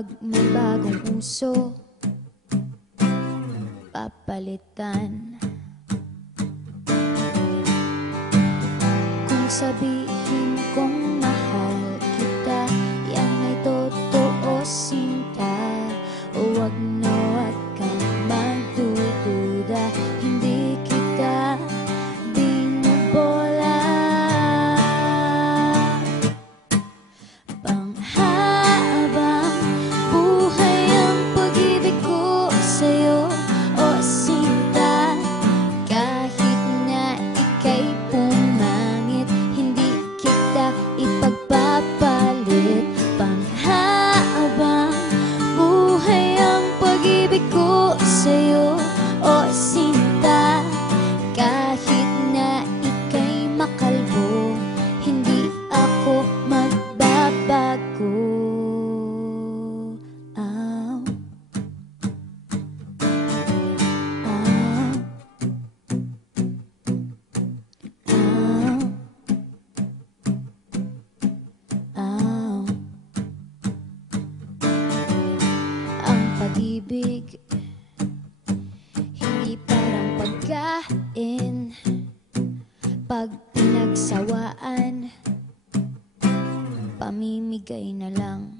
Pag may bagong uso, papalitan. Kung sabihin kong mahal kita, yan ay totoo, sinta. O wag na wag kang magdududa, hindi kita binubola. Panghabang buhay ang pag-ibig ko sa'yo, o sinta. Kahit na ika'y pumangit, hindi kita ipagpapalit. Panghabang buhay ang pag-ibig ko sa'yo, o sinta. Kahit na ika'y makalbo, hindi ako magbabago. Ow. Ow. Ow. Ow. Ang pag-ibig hindi parang pagkain, pag pinagsawaan, pamimigay na lang.